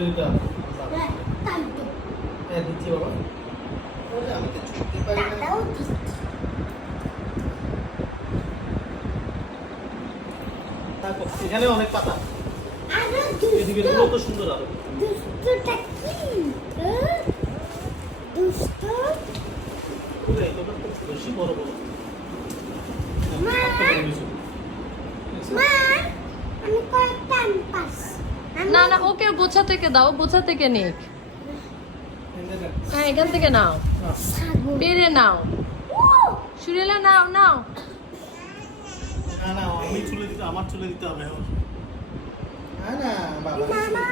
তুলে দিতে হবে। তাই তো হ্যাঁ দিচ্ছি বাবা। ওরে আমি তো ছুটতে পারি না। দাদাও দিচ্ছি। দেখো এখানে অনেক পাতা। আরো এদিকে দুষ্ট গুলো তো সুন্দর আরো। দুষ্টটা কি দুষ্ট পুরো এতটা তো বেশি বড় বড়। মা মা আমি কয়েকটা পাস না না ওকে গোছা থেকে দাও, গোছা থেকে নিক। হ্যাঁ এখান থেকে নাও, ছাগল পেরে নাও, সুরেলা নাও নাও। না না আমি চলে দিতে আমার চলে দিতে হবে। না না বাবা মামা